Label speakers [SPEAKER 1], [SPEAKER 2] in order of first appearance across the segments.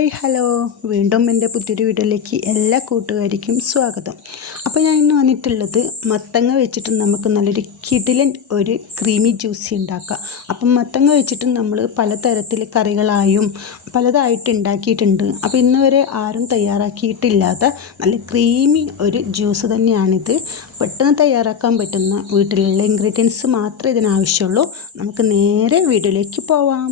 [SPEAKER 1] Hi hello. വീണ്ടും എന്റെ പുതിയൊരു വീഡിയോയിലേക്ക് എല്ലാ കൂട്ടുകാർക്കും സ്വാഗതം. അപ്പോൾ ഞാൻ ഇന്ന് വന്നിട്ടുള്ളത് മത്തങ്ങ വെച്ചിട്ട് നമുക്ക് നല്ലൊരു കിടിലൻ ഒരു ക്രീമി ജ്യൂസി ഉണ്ടാക്കാം. അപ്പം മത്തങ്ങ വെച്ചിട്ട് നമ്മൾ പലതരത്തിൽ കറികളായും പലതായിട്ട് ഉണ്ടാക്കിയിട്ടുണ്ട്. അപ്പോൾ ഇന്ന് വരെ ആരും തയ്യാറാക്കിയിട്ടില്ലാത്ത നല്ല ക്രീമി ഒരു ജ്യൂസ് തന്നെയാണിത്. പെട്ടെന്ന് തയ്യാറാക്കാൻ പറ്റുന്ന വീട്ടിലുള്ള ഇൻഗ്രീഡിയൻസ് മാത്രമേ ഇതിനാവശ്യമുള്ളൂ. നമുക്ക് നേരെ വീഡിയോയിലേക്ക് പോവാം.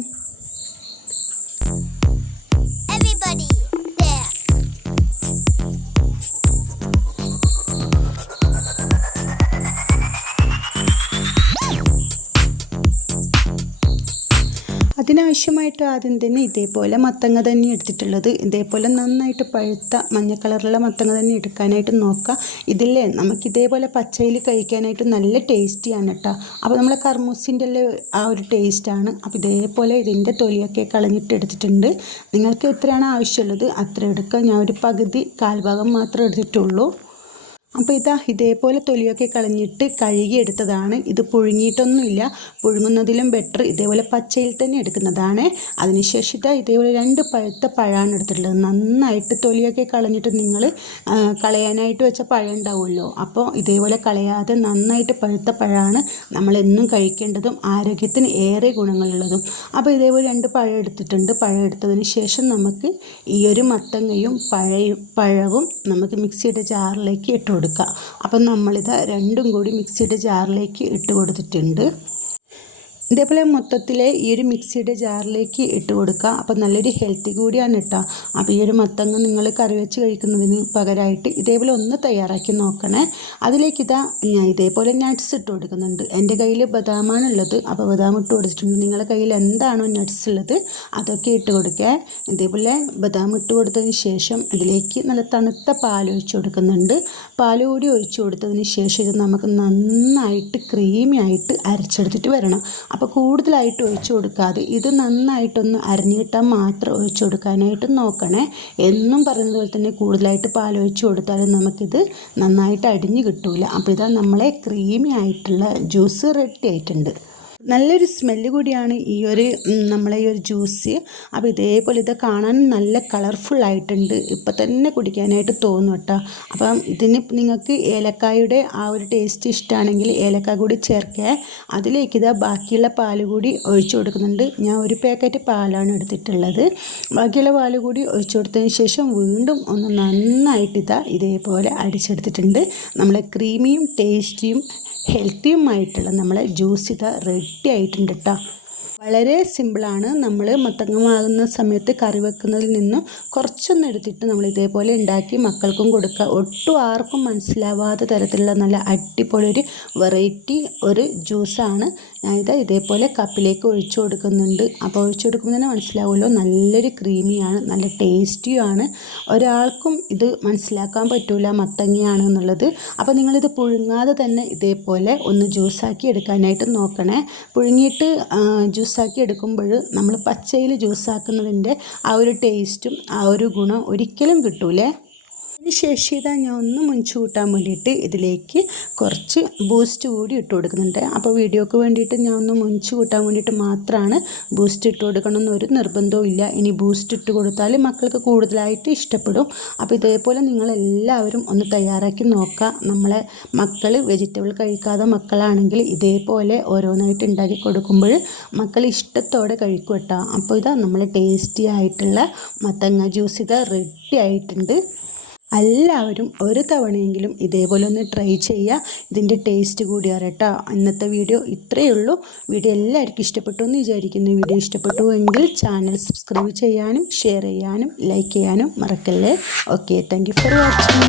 [SPEAKER 1] അതിനാവശ്യമായിട്ട് ആദ്യം തന്നെ ഇതേപോലെ മത്തങ്ങ തന്നെ എടുത്തിട്ടുള്ളത്. ഇതേപോലെ നന്നായിട്ട് പഴുത്ത മഞ്ഞ കളറുള്ള മത്തങ്ങ തന്നെ എടുക്കാനായിട്ട് നോക്കുക. ഇതില്ലേ നമുക്ക് ഇതേപോലെ പച്ചയിൽ കഴിക്കാനായിട്ട് നല്ല ടേസ്റ്റിയാണ് കേട്ടോ അപ്പോൾ നമ്മൾ കർമൂസിന്റെ ആ ഒരു ടേസ്റ്റാണ് അപ്പോൾ ഇതേപോലെ ഇതിന്റെ തൊലിയൊക്കെ കളഞ്ഞിട്ട് എടുത്തിട്ടുണ്ട്. നിങ്ങൾക്ക് എത്രയാണ് ആവശ്യമുള്ളത് അത്ര എടുക്കുക. ഞാൻ ഒരു പകുതി കാൽഭാഗം മാത്രമേ എടുത്തിട്ടുള്ളൂ. അപ്പോൾ ഇതാ ഇതേപോലെ തൊലിയൊക്കെ കളഞ്ഞിട്ട് കഴുകിയെടുത്തതാണ്. ഇത് പുഴുങ്ങിയിട്ടൊന്നുമില്ല. പുഴുങ്ങുന്നതിലും ബെറ്റർ ഇതേപോലെ പച്ചയിൽ തന്നെ എടുക്കുന്നതാണ്. അതിനുശേഷം ഇതാ ഇതേപോലെ രണ്ട് പഴുത്ത പഴമാണ് എടുത്തിട്ടുള്ളത്. നന്നായിട്ട് തൊലിയൊക്കെ കളഞ്ഞിട്ട് നിങ്ങൾ കളയാനായിട്ട് വെച്ച പഴം ഉണ്ടാവുമല്ലോ. അപ്പോൾ ഇതേപോലെ കളയാതെ നന്നായിട്ട് പഴുത്ത പഴമാണ് നമ്മളെന്നും കഴിക്കേണ്ടതും ആരോഗ്യത്തിന് ഏറെ ഗുണങ്ങളുള്ളതും. അപ്പോൾ ഇതേപോലെ രണ്ട് പഴം എടുത്തിട്ടുണ്ട്. പഴം എടുത്തതിന് ശേഷം നമുക്ക് ഈ ഒരു മത്തങ്ങയും പഴയും പഴവും നമുക്ക് മിക്സിയുടെ ജാറിലേക്ക് ഇട്ട് കൊടുക്കുക. അപ്പം നമ്മളിത് രണ്ടും കൂടി മിക്സിയുടെ ജാറിലേക്ക് ഇട്ട് കൊടുത്തിട്ടുണ്ട്. ഇതേപോലെ മൊത്തത്തിൽ ഈ ഒരു മിക്സിയുടെ ജാറിലേക്ക് ഇട്ട് കൊടുക്കുക. അപ്പോൾ നല്ലൊരു ഹെൽത്തി കൂടിയാണ് കേട്ടോ. അപ്പോൾ ഈ ഒരു മത്തങ്ങ നിങ്ങൾ കറി വെച്ച് കഴിക്കുന്നതിന് പകരമായിട്ട് ഇതേപോലെ ഒന്ന് തയ്യാറാക്കി നോക്കണേ. അതിലേക്ക് ഇതാ ഞാൻ ഇതേപോലെ നട്ട്സ് ഇട്ട് കൊടുക്കുന്നുണ്ട്. എന്റെ കയ്യിൽ ബദാമാണ് ഉള്ളത് അപ്പോൾ ബദാം ഇട്ട് കൊടുത്തിട്ടുണ്ട്. നിങ്ങളുടെ കയ്യിൽ എന്താണോ നട്ട്സ് ഉള്ളത് അതൊക്കെ ഇട്ട് കൊടുക്കുക ഇതേപോലെ ബദാം ഇട്ട് കൊടുത്തതിന് ശേഷം ഇതിലേക്ക് നല്ല തണുത്ത പാൽ ഒഴിച്ചു കൊടുക്കുന്നുണ്ട്. പാൽ കൂടി ഒഴിച്ചു കൊടുത്തതിന് ശേഷം ഇത് നമുക്ക് നന്നായിട്ട് ക്രീമി ആയിട്ട് അരച്ചെടുത്തിട്ട് വരണം. അപ്പോൾ കൂടുതലായിട്ട് ഒഴിച്ചു കൊടുക്കാതെ ഇത് നന്നായിട്ടൊന്ന് അരിഞ്ഞു കിട്ടാൻ മാത്രം ഒഴിച്ചു കൊടുക്കാനായിട്ട് നോക്കണേ. എന്നും പറയുന്നത് പോലെ തന്നെ കൂടുതലായിട്ട് പാൽ ഒഴിച്ചു കൊടുത്താലും നമുക്കിത് നന്നായിട്ട് അടിഞ്ഞു കിട്ടൂല. അപ്പോൾ ഇതാ നമ്മളെ ക്രീമി ആയിട്ടുള്ള ജ്യൂസ് റെഡി ആയിട്ടുണ്ട്. നല്ലൊരു സ്മെല്ല് കൂടിയാണ് ഈ ഒരു നമ്മളെ ഈ ഒരു ജ്യൂസ് അപ്പോൾ ഇതേപോലെ ഇത് കാണാൻ നല്ല കളർഫുൾ ആയിട്ടുണ്ട്. ഇപ്പം തന്നെ കുടിക്കാനായിട്ട് തോന്നും കേട്ടോ. അപ്പം ഇതിന് നിങ്ങൾക്ക് ഏലക്കായുടെ ആ ഒരു ടേസ്റ്റ് ഇഷ്ടമാണെങ്കിൽ ഏലക്ക കൂടി ചേർക്കുക അതിലേക്ക് ഇതാ ബാക്കിയുള്ള പാൽ കൂടി ഒഴിച്ചു കൊടുക്കുന്നുണ്ട്. ഞാൻ ഒരു പാക്കറ്റ് പാലാണ് എടുത്തിട്ടുള്ളത്. ബാക്കിയുള്ള പാൽ കൂടി ഒഴിച്ചു കൊടുത്തതിന് ശേഷം വീണ്ടും ഒന്ന് നന്നായിട്ട് ഇതാ ഇതേപോലെ അടിച്ചെടുത്തിട്ടുണ്ട്. നമ്മളെ ക്രീമിയും ടേസ്റ്റിയും ഹെൽത്തിയുമായിട്ടുള്ള നമ്മളെ ജ്യൂസ് ഇതാ റെഡി ആയിട്ടുണ്ട് കേട്ടോ വളരെ സിമ്പിളാണ് നമ്മൾ മത്തങ്ങമാകുന്ന സമയത്ത് കറി വെക്കുന്നതിൽ നിന്നും കുറച്ചൊന്ന് എടുത്തിട്ട് നമ്മൾ ഇതേപോലെ ഉണ്ടാക്കി മക്കൾക്കും കൊടുക്കുക. ഒട്ടും ആർക്കും മനസ്സിലാവാത്ത തരത്തിലുള്ള നല്ല അടിപൊളി ഒരു വെറൈറ്റി ഒരു ജ്യൂസാണ് ഞാനിത് ഇതേപോലെ കപ്പിലേക്ക് ഒഴിച്ചു കൊടുക്കുന്നുണ്ട്. അപ്പോൾ ഒഴിച്ചു കൊടുക്കുമ്പോൾ തന്നെ മനസ്സിലാവുമല്ലോ നല്ലൊരു ക്രീമിയാണ് നല്ല ടേസ്റ്റിയുമാണ് ഒരാൾക്കും ഇത് മനസ്സിലാക്കാൻ പറ്റില്ല മത്തങ്ങയാണ് എന്നുള്ളത്. അപ്പോൾ നിങ്ങളിത് പുഴുങ്ങാതെ തന്നെ ഇതേപോലെ ഒന്ന് ജ്യൂസാക്കി എടുക്കാനായിട്ട് നോക്കണേ. പുഴുങ്ങിയിട്ട് ജ്യൂസാക്കി എടുക്കുമ്പോൾ നമ്മൾ പച്ചയിൽ ജ്യൂസാക്കുന്നതിന്റെ ആ ഒരു ടേസ്റ്റും ആ ഒരു ഗുണം ഒരിക്കലും കിട്ടൂലേ? ശേഷം ഇതാ ഞാൻ ഒന്ന് മുഞ്ചു കൂട്ടാൻ വേണ്ടിയിട്ട് ഇതിലേക്ക് കുറച്ച് ബൂസ്റ്റ് കൂടി ഇട്ട് കൊടുക്കുന്നുണ്ട്. അപ്പോൾ വീഡിയോക്ക് വേണ്ടിയിട്ട് ഞാൻ ഒന്ന് മുഞ്ചു കൂട്ടാൻ വേണ്ടിയിട്ട് മാത്രമാണ് ബൂസ്റ്റ് ഇട്ട് കൊടുക്കണം എന്നൊരു നിർബന്ധവും ഇല്ല. ഇനി ബൂസ്റ്റ് ഇട്ട് കൊടുത്താൽ മക്കൾക്ക് കൂടുതലായിട്ട് ഇഷ്ടപ്പെടും. അപ്പോൾ ഇതേപോലെ നിങ്ങളെല്ലാവരും ഒന്ന് തയ്യാറാക്കി നോക്കുക. നമ്മളെ മക്കൾ വെജിറ്റബിൾ കഴിക്കാതെ മക്കളാണെങ്കിൽ ഇതേപോലെ ഓരോന്നായിട്ട് ഉണ്ടാക്കി കൊടുക്കുമ്പോൾ മക്കൾ ഇഷ്ടത്തോടെ കഴിക്കും കേട്ടോ. അപ്പോൾ ഇതാ നമ്മൾ ടേസ്റ്റി ആയിട്ടുള്ള മത്തങ്ങ ജ്യൂസ് ഇതാ റെഡി ആയിട്ടുണ്ട്. എല്ലാവരും ഒരു തവണയെങ്കിലും ഇതേപോലെ ഒന്ന് ട്രൈ ചെയ്യുക ഇതിന്റെ ടേസ്റ്റ് കൂടി അറിയട്ടോ. ഇന്നത്തെ വീഡിയോ ഇത്രയേ ഉള്ളൂ. വീഡിയോ എല്ലാവർക്കും ഇഷ്ടപ്പെട്ടു എന്ന് വിചാരിക്കുന്നു. വീഡിയോ ഇഷ്ടപ്പെട്ടു എങ്കിൽ ചാനൽ സബ്സ്ക്രൈബ് ചെയ്യാനും ഷെയർ ചെയ്യാനും ലൈക്ക് ചെയ്യാനും മറക്കല്ലേ? Okay thank for watching